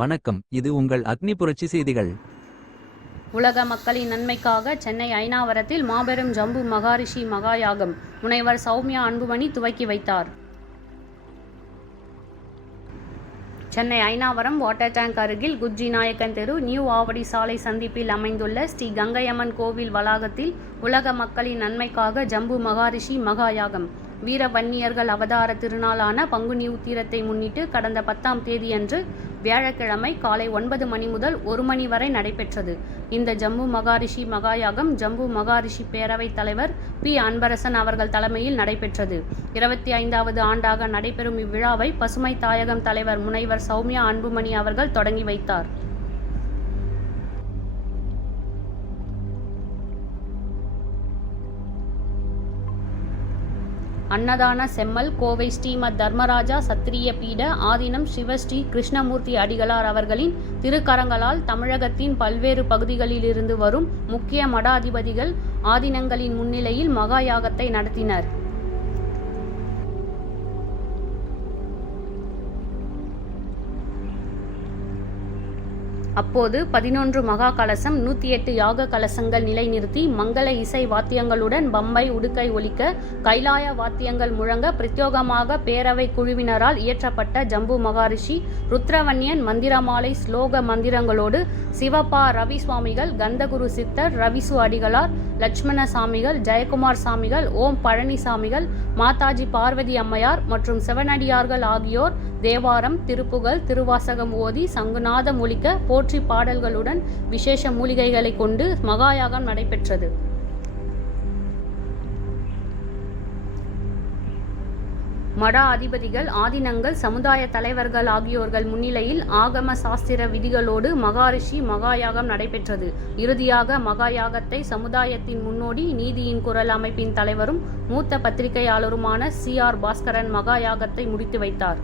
வணக்கம் இது உங்கள் அக்னி புரட்சி செய்திகள். உலக மக்களின் நன்மைக்காக சென்னை ஐனாவரத்தில் மாபெரும் ஜம்பு மகாரிஷி மகாயாகம். முனைவர் சௌமியா அன்புமணி துவக்கி வைத்தார். சென்னை ஐனாவரம் வாட்டர் டேங்க் அருகில் குஜ்ஜி நாயக்கன் தெரு நியூ ஆவடி சாலை சந்திப்பில் அமைந்துள்ள ஸ்ரீ கங்கையம்மன் கோவில் வளாகத்தில் உலக மக்களின் நன்மைக்காக ஜம்பு மகாரிஷி மகாயாகம். வீரவன்னியர்கள் அவதார திருநாளான பங்குனி உத்திரத்தை முன்னிட்டு கடந்த பத்தாம் தேதியன்று வியாழக்கிழமை காலை ஒன்பது மணி முதல் ஒரு மணி வரை நடைபெற்றது. இந்த ஜம்பு மகாரிஷி மகாயாகம் ஜம்பு மகாரிஷி பேரவைத் தலைவர் பி. அன்பரசன் அவர்கள் தலைமையில் நடைபெற்றது. இருபத்தி ஐந்தாவது ஆண்டாக நடைபெறும் இவ்விழாவை பசுமை தாயகம் தலைவர் முனைவர் சௌமியா அன்புமணி அவர்கள் தொடங்கி வைத்தார். அன்னதான செம்மல் கோவை ஸ்ரீமத் தர்மராஜா சத்திரிய பீட ஆதீனம் சிவஸ்ரீ கிருஷ்ணமூர்த்தி அடிகளார் அவர்களின் திருக்கரங்களால் தமிழகத்தின் பல்வேறு பகுதிகளிலிருந்து வரும் முக்கிய மடாதிபதிகள் ஆதீனங்களின் முன்னிலையில் மகா யாகத்தை நடத்தினர். அப்போது பதினொன்று மகா கலசம் நூற்றி எட்டு யாக கலசங்கள் நிலைநிறுத்தி மங்கள இசை வாத்தியங்களுடன் பம்பை உடுக்கை ஒலிக்க கைலாய வாத்தியங்கள் முழங்க பிரத்யோகமாக பேரவை குழுவினரால் இயற்றப்பட்ட ஜம்பு மகாரிஷி ருத்ரவன்யன் மந்திரமாலை ஸ்லோக மந்திரங்களோடு சிவப்பா ரவி சுவாமிகள் கந்தகுரு சித்தர் ரவிசு அடிகளார் லட்சுமண சாமிகள் ஜெயக்குமார் சாமிகள் ஓம் பழனிசாமிகள் மாதாஜி பார்வதி அம்மையார் மற்றும் சிவனடியார்கள் ஆகியோர் தேவாரம் திருப்புகழ் திருவாசகம் ஓதி சங்குநாதம் ஒழிக்க போற்றி பாடல்களுடன் விசேஷ மூலிகைகளை கொண்டு மகாயாகம் நடைபெற்றது. மட அதிபதிகள் ஆதீனங்கள் சமுதாய தலைவர்கள் ஆகியோர்கள் முன்னிலையில் ஆகம சாஸ்திர விதிகளோடு மகாரிஷி மகாயாகம் நடைபெற்றது. இறுதியாக மகாயாகத்தை சமுதாயத்தின் முன்னோடி நீதியின் குரல் அமைப்பின் தலைவரும் மூத்த பத்திரிகையாளருமான சி ஆர் பாஸ்கரன் மகாயாகத்தை முடித்து வைத்தார்.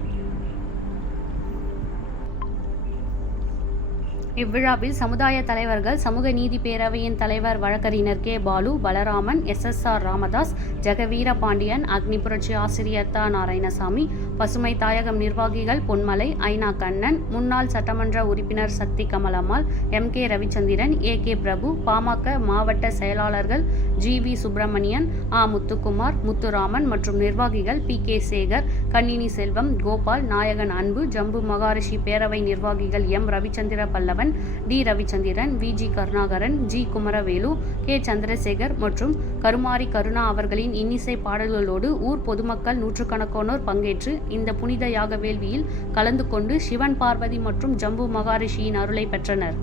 இவ்விழாவில் சமுதாய தலைவர்கள் சமூக நீதி பேரவையின் தலைவர் வழக்கறிஞர் K. Balu Balaraman S. S. R. Ramadas Jagaveera Pandian Agni Puratchi ஆசிரியர் தா. நாராயணசாமி பசுமை தாயகம் நிர்வாகிகள் பொன்மலை ஐநா கண்ணன் முன்னாள் சட்டமன்ற உறுப்பினர் Sakthi Kamalammal M. K. Ravichandran A. K. Prabhu PMK மாவட்ட செயலாளர்கள் ஜி. வி. சுப்பிரமணியன் ஆ. முத்துக்குமார் முத்துராமன் மற்றும் நிர்வாகிகள் பி. கே. சேகர் கண்ணினி செல்வம் கோபால் நாயகன் அன்பு ஜம்பு மகாரிஷி பேரவை நிர்வாகிகள் M. Ravichandra Pallavan T. Ravichandran V. G. Karunakaran G. Kumaravelu K. Chandrasekar மற்றும் கருமாரி கருணா அவர்களின் இன்னிசை பாடல்களோடு ஊர் பொதுமக்கள் நூற்றுக்கணக்கானோர் பங்கேற்று இந்த புனித யாக வேள்வியில் கலந்து கொண்டு சிவன் பார்வதி மற்றும் ஜம்பு மகாரிஷியின் அருளை பெற்றனர்.